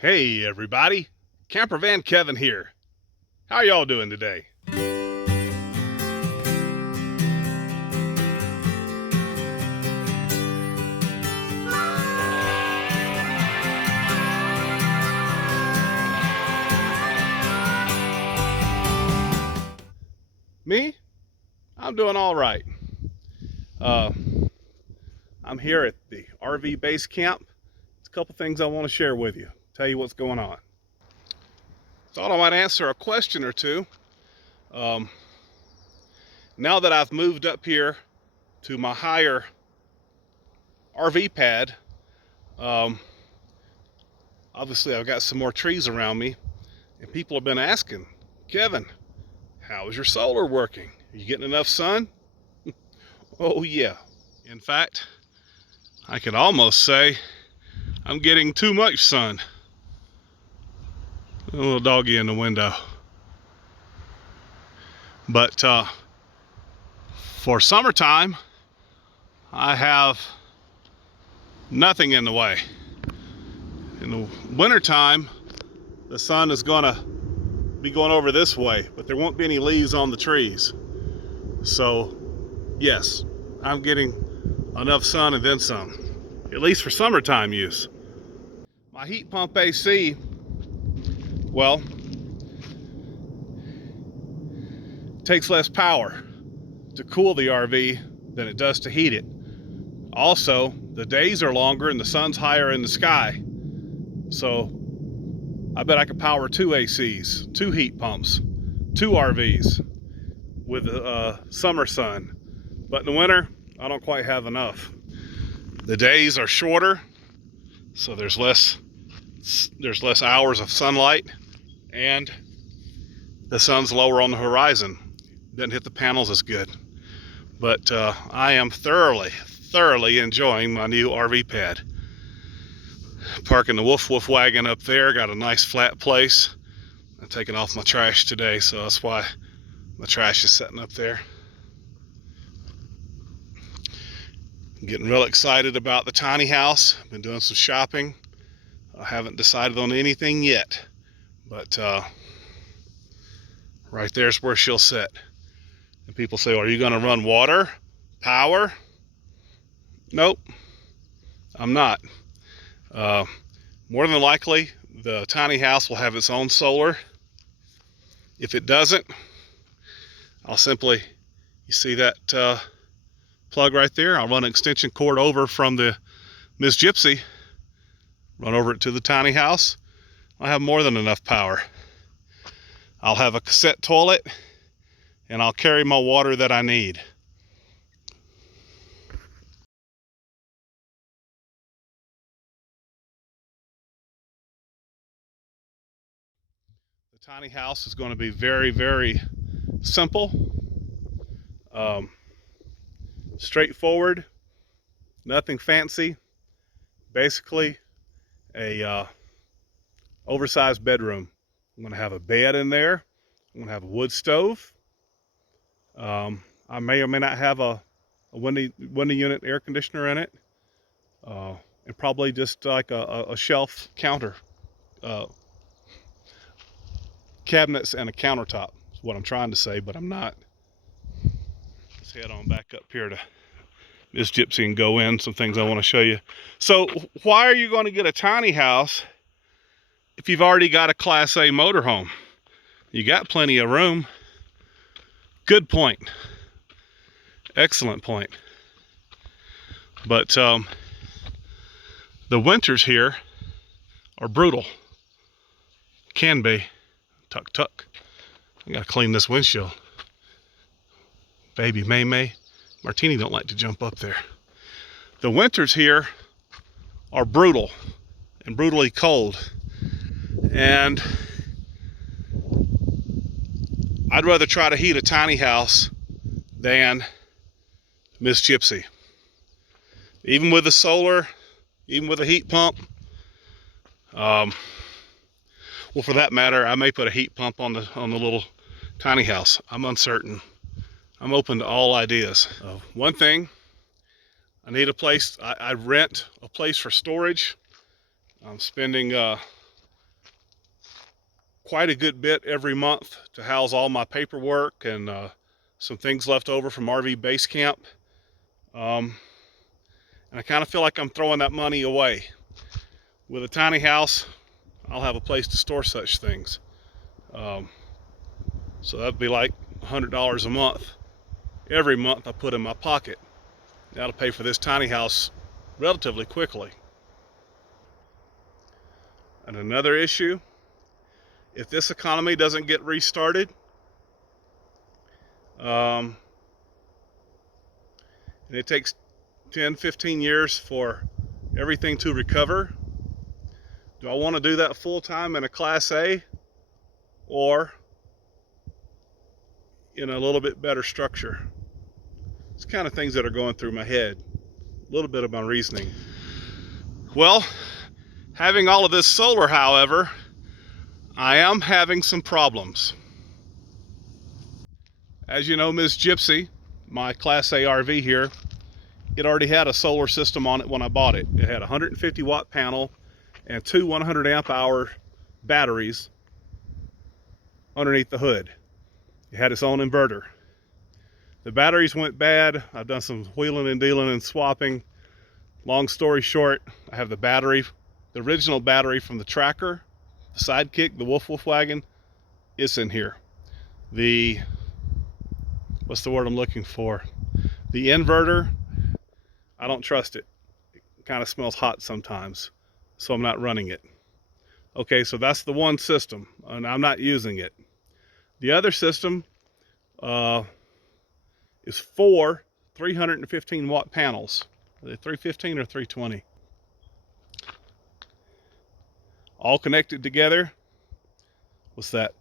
Hey everybody, Camper Van Kevin here. How y'all doing today? Me? I'm doing all right. I'm here at the RV base camp. There's a couple things I want to share with you. Tell you what's going on. Thought I might answer a question or two. Now that I've moved up here to my higher RV pad, obviously I've got some more trees around me, and people have been asking, Kevin, how is your solar working? Are you getting enough sun? Oh yeah. In fact, I could almost say I'm getting too much sun. A little doggy in the window. But for summertime, I have nothing in the way. In the wintertime, the sun is gonna be going over this way, but there won't be any leaves on the trees. So yes, I'm getting enough sun and then some, at least for summertime use. My heat pump AC, well, takes less power to cool the RV than it does to heat it. Also, the days are longer and the sun's higher in the sky. So I bet I could power 2 ACs, 2 heat pumps, 2 RVs with summer sun. But in the winter, I don't quite have enough. The days are shorter, so there's less hours of sunlight, and the sun's lower on the horizon. Doesn't hit the panels as good. But I am thoroughly enjoying my new RV pad. Parking the WOOF wagon up there, got a nice flat place. I'm taking off my trash today, so that's why my trash is sitting up there. I'm getting real excited about the tiny house. I've been doing some shopping. I haven't decided on anything yet, but right there's where she'll sit. And people say, are you going to run water, power? Nope, I'm not. More than likely, the tiny house will have its own solar. If it doesn't, I'll simply, you see that plug right there? I'll run an extension cord over from the Miss Gypsy, run over it to the tiny house. I'll have more than enough power. I'll have a cassette toilet, and I'll carry my water that I need. The tiny house is going to be very simple, straightforward, nothing fancy. Basically a oversized bedroom. I'm going to have a bed in there. I'm going to have a wood stove. I may or may not have a windy unit air conditioner in it, and probably just like a shelf counter, cabinets and a countertop is what I'm trying to say, but I'm not. Let's head on back up here to Miss Gypsy and go in some things I want to show you. So why are you going to get a tiny house if you've already got a Class A motorhome? You got plenty of room. Good point. Excellent point. But the winters here are brutal. Can be. Tuck. I gotta clean this windshield. Baby MaeMae. Martini don't like to jump up there. The winters here are brutal and brutally cold. And I'd rather try to heat a tiny house than Miss Gypsy. Even with the solar, even with a heat pump. Well, for that matter, I may put a heat pump on the little tiny house. I'm uncertain. I'm open to all ideas. One thing, I need a place. I rent a place for storage. I'm spending quite a good bit every month to house all my paperwork and some things left over from RV base camp. And I kind of feel like I'm throwing that money away. With a tiny house, I'll have a place to store such things. So that'd be like $100 a month. Every month I put in my pocket. That'll pay for this tiny house relatively quickly. And another issue, if this economy doesn't get restarted, and it takes 10, 15 years for everything to recover, do I want to do that full-time in a Class A or in a little bit better structure? It's kind of things that are going through my head, a little bit of my reasoning. Well, having all of this solar, however, I am having some problems. As you know, Ms. Gypsy, my Class A RV here, it already had a solar system on it when I bought it. It had a 150 watt panel and two 100 amp hour batteries underneath the hood. It had its own inverter. The batteries went bad. I've done some wheeling and dealing and swapping. Long story short, I have the battery, the original battery from the tracker, the Sidekick, the WOOF wagon, it's in here. What's the word I'm looking for? The inverter, I don't trust it. It kind of smells hot sometimes, so I'm not running it. Okay, so that's the one system, and I'm not using it. The other system is four 315 watt panels. Are they 315 or 320? All connected together. What's that?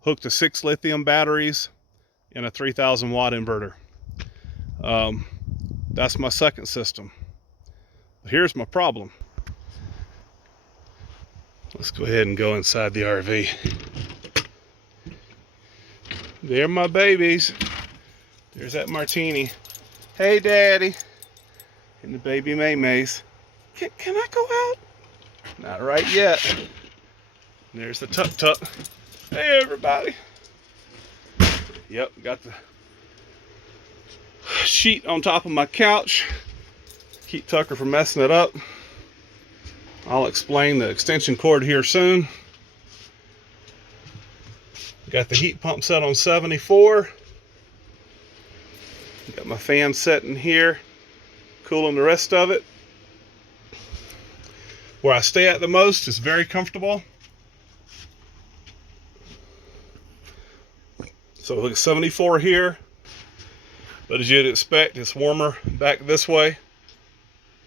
Hooked to 6 lithium batteries and a 3,000 watt inverter. That's my second system. But here's my problem. Let's go ahead and go inside the RV. There are my babies. There's that Martini. Hey, Daddy. And the baby MaeMaes. Can I go out? Not right yet. And there's the Tuk-Tuk. Hey, everybody. Yep, got the sheet on top of my couch. Keep Tucker from messing it up. I'll explain the extension cord here soon. Got the heat pump set on 74. Got my fan set in here, cooling the rest of it. Where I stay at the most is very comfortable. So look at 74 here, but as you'd expect, it's warmer back this way.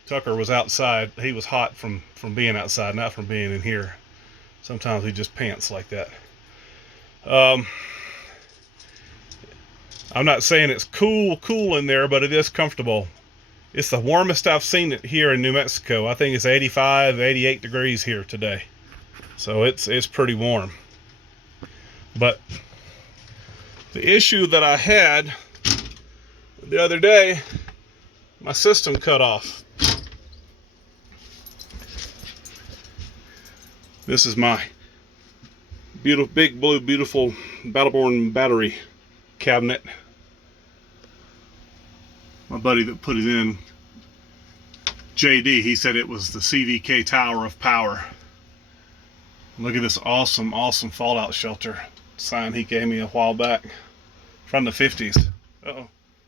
Tucker was outside. He was hot from being outside, not from being in here. Sometimes he just pants like that. I'm not saying it's cool in there, but it is comfortable. It's the warmest I've seen it here in New Mexico. I think it's 85, 88 degrees here today. So it's pretty warm. But the issue that I had the other day, my system cut off. This is my beautiful, big blue, beautiful Battleborn battery cabinet. My buddy that put it in, JD, he said it was the CVK Tower of Power. Look at this awesome fallout shelter sign he gave me a while back from the 50s.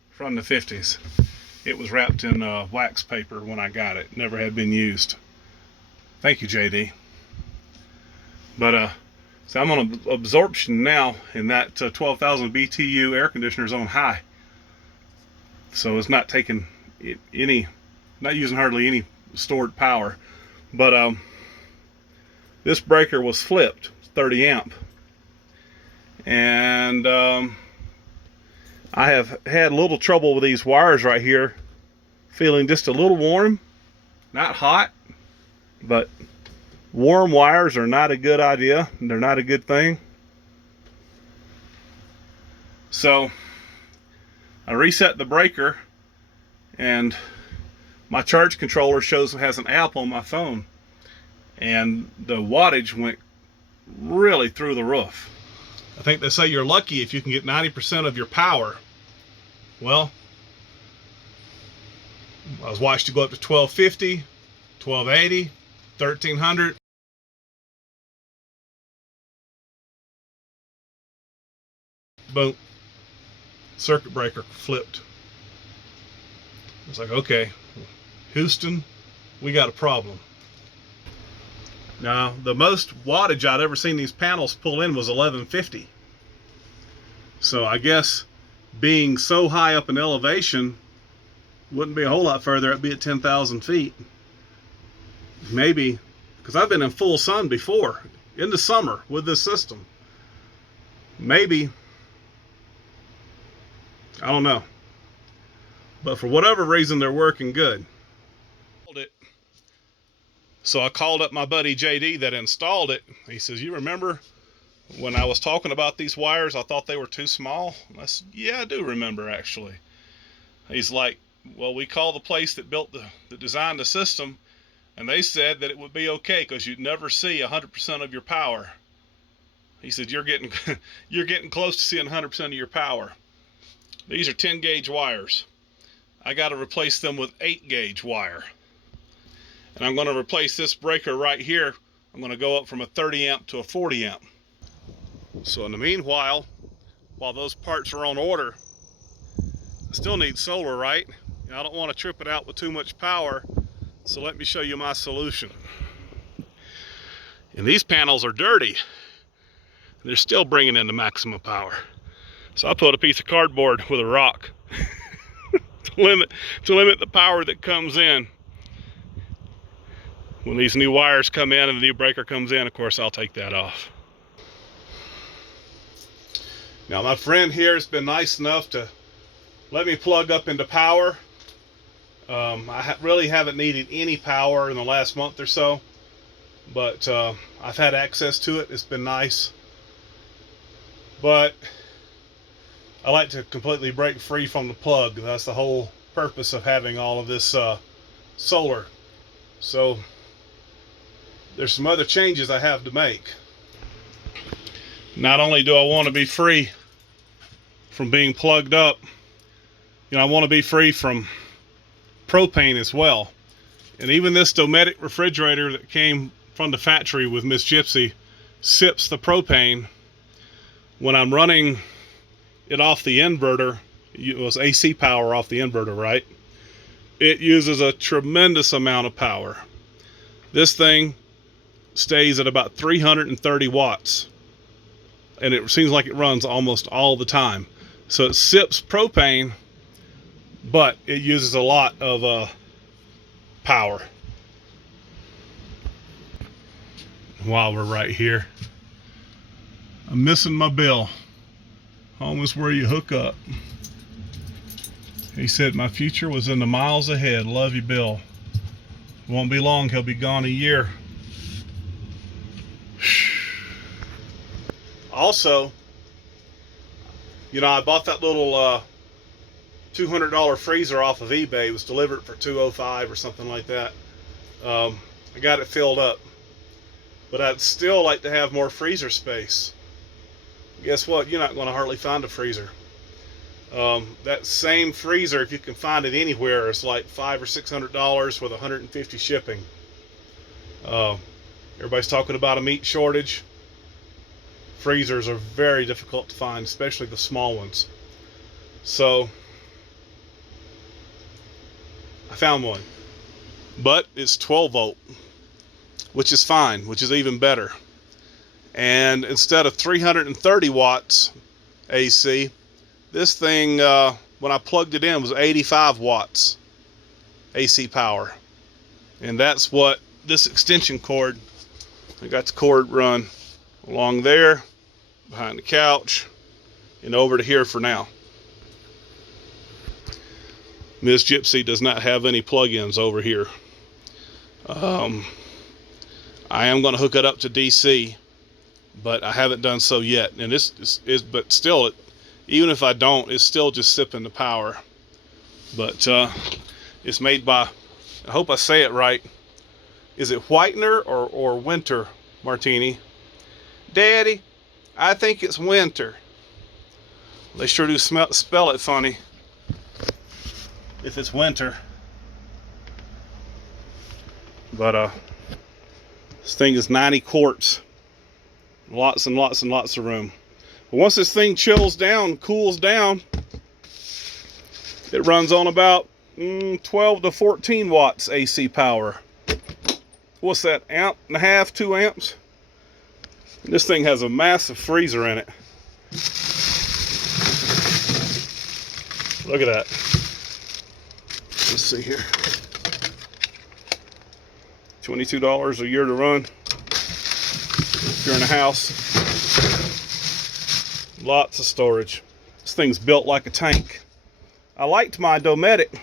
From the 50s. It was wrapped in wax paper when I got it. Never had been used. Thank you, JD. But so I'm on absorption now, and that 12,000 BTU air conditioner is on high. So it's not taking not using hardly any stored power. But this breaker was flipped, 30 amp. And I have had a little trouble with these wires right here, feeling just a little warm, not hot, but warm wires are not a good idea. They're not a good thing. So I reset the breaker, and my charge controller has an app on my phone, and the wattage went really through the roof. I think they say you're lucky if you can get 90% of your power. Well, I was watched to go up to 1250, 1280, 1300. Boom. Circuit breaker flipped. It's like, okay, Houston, we got a problem. Now, the most wattage I'd ever seen these panels pull in was 1150. So I guess being so high up in elevation wouldn't be a whole lot further. It'd be at 10,000 feet. Maybe, because I've been in full sun before, in the summer with this system. Maybe, I don't know. But for whatever reason, they're working good. So I called up my buddy JD that installed it. He says, you remember when I was talking about these wires, I thought they were too small? I said, yeah, I do remember, actually. He's like, well, we called the place that designed the system, and they said that it would be okay because you'd never see 100% of your power. He said, you're getting close to seeing 100% of your power. These are 10 gauge wires. I got to replace them with 8 gauge wire. And I'm going to replace this breaker right here. I'm going to go up from a 30 amp to a 40 amp. So in the meanwhile, while those parts are on order, I still need solar, right? I don't want to trip it out with too much power. So let me show you my solution. And these panels are dirty. They're still bringing in the maximum power. So I put a piece of cardboard with a rock to limit the power that comes in. When these new wires come in and the new breaker comes in, of course, I'll take that off. Now, my friend here has been nice enough to let me plug up into power. I really haven't needed any power in the last month or so, but I've had access to it. It's been nice. But I like to completely break free from the plug. That's the whole purpose of having all of this solar. So there's some other changes I have to make. Not only do I want to be free from being plugged up, I want to be free from propane as well. And even this Dometic refrigerator that came from the factory with Miss Gypsy sips the propane. When I'm running it off the inverter, it was AC power off the inverter, right? It uses a tremendous amount of power. This thing stays at about 330 watts, and it seems like it runs almost all the time. So it sips propane, but it uses a lot of power. While we're right here, I'm missing my Bill. Home is where you hook up. He said my future was in the miles ahead. Love you, Bill. Won't be long, he'll be gone a year. Also, I bought that little $200 freezer off of eBay. It was delivered for $205 or something like that. I got it filled up, but I'd still like to have more freezer space. Guess what? You're not going to hardly find a freezer. That same freezer, if you can find it anywhere, is like $500 or $600 with 150 shipping. Everybody's talking about a meat shortage. Freezers are very difficult to find, especially the small ones. So I found one, but it's 12 volt, which is fine, which is even better. And instead of 330 watts AC, this thing, when I plugged it in, was 85 watts AC power. And that's what this extension cord, I got the cord run along there, behind the couch, and over to here for now. Miss Gypsy does not have any plug-ins over here. I am going to hook it up to DC, but I haven't done so yet. And this is, but still, even if I don't, it's still just sipping the power. But it's made by I hope I say it right. Is it whitener or winter, Martini? Daddy, I think it's winter. They sure do spell it funny if it's winter. But this thing is 90 quarts. Lots and lots and lots of room. But once this thing chills down, cools down, it runs on about 12 to 14 watts AC power. What's that, amp and a half, 2 amps? This thing has a massive freezer in it. Look at that. Let's see here. $22 a year to run. If you're in a house. Lots of storage. This thing's built like a tank. I liked my Dometic,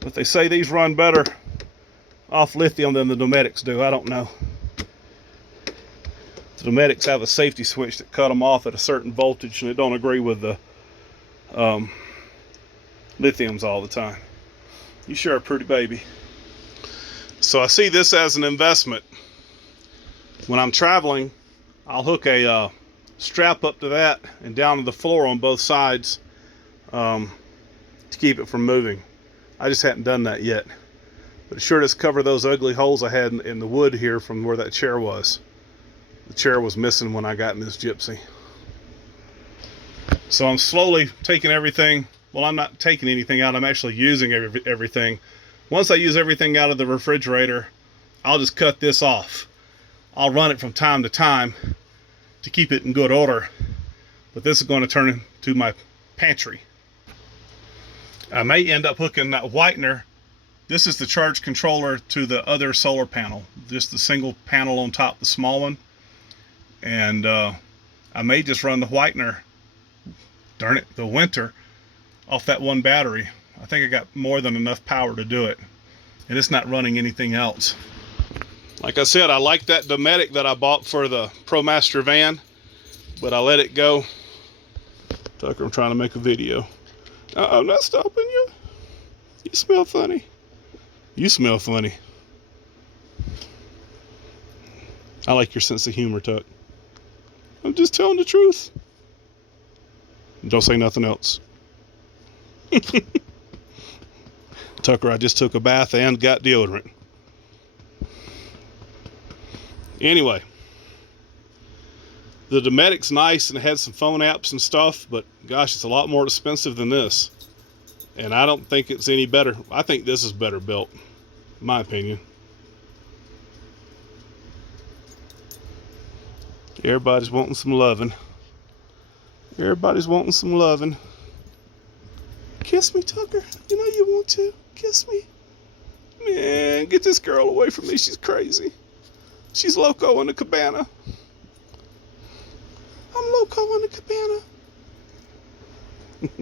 but they say these run better off lithium than the Dometics do. I don't know. The Dometics have a safety switch that cut them off at a certain voltage, and it don't agree with the lithiums all the time. You sure are a pretty baby. So I see this as an investment. When I'm traveling, I'll hook a strap up to that and down to the floor on both sides to keep it from moving. I just hadn't done that yet. But it sure does cover those ugly holes I had in the wood here from where that chair was. The chair was missing when I got in this Gypsy. So I'm slowly taking everything. Well, I'm not taking anything out. I'm actually using everything. Once I use everything out of the refrigerator, I'll just cut this off. I'll run it from time to time to keep it in good order. But this is going to turn into my pantry. I may end up hooking that whitener. This is the charge controller to the other solar panel. Just the single panel on top, the small one. And I may just run the whitener, darn it, the winter, off that one battery. I think I got more than enough power to do it. And it's not running anything else. Like I said, I like that Dometic that I bought for the ProMaster van, but I let it go. Tucker, I'm trying to make a video. I'm not stopping you. You smell funny. You smell funny. I like your sense of humor, Tuck. I'm just telling the truth. Don't say nothing else. Tucker, I just took a bath and got deodorant. Anyway, the Dometic's nice and it had some phone apps and stuff, but gosh, it's a lot more expensive than this. And I don't think it's any better. I think this is better built, in my opinion. Everybody's wanting some loving. Everybody's wanting some loving. Kiss me, Tucker. You know you want to. Kiss me. Man, get this girl away from me. She's crazy. She's loco in the cabana. I'm loco in the cabana.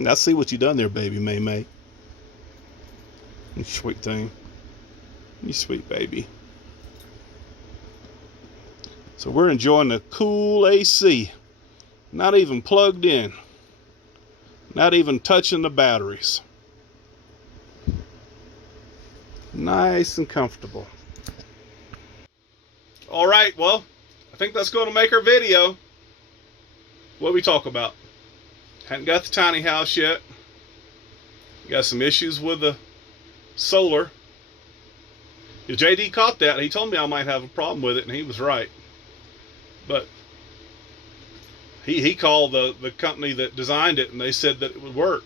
I see what you done there, baby MaeMae. You sweet thing. You sweet baby. So we're enjoying the cool AC. Not even plugged in. Not even touching the batteries. Nice and comfortable. All right, well, I think that's going to make our video. What we talk about. Hadn't got the tiny house yet. Got some issues with the solar. If JD caught that, he told me I might have a problem with it, and he was right. But he called the company that designed it, and they said that it would work.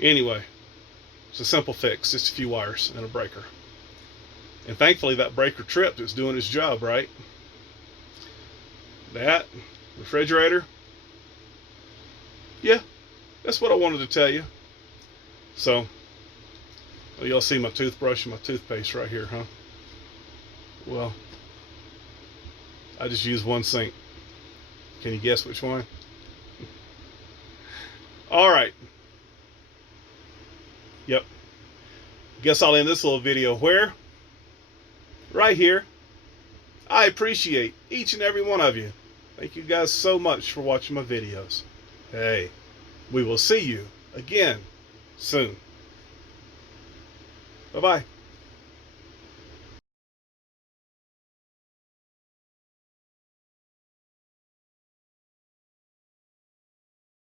Anyway, it's a simple fix, just a few wires and a breaker. And thankfully that breaker tripped. It's doing its job, right? That refrigerator. Yeah, that's what I wanted to tell you. So, well, y'all see my toothbrush and my toothpaste right here, huh? Well, I just use one sink. Can you guess which one? All right. Yep. Guess I'll end this little video where? Right here. I appreciate each and every one of you. Thank you guys so much for watching my videos. Hey, we will see you again soon. Bye-bye.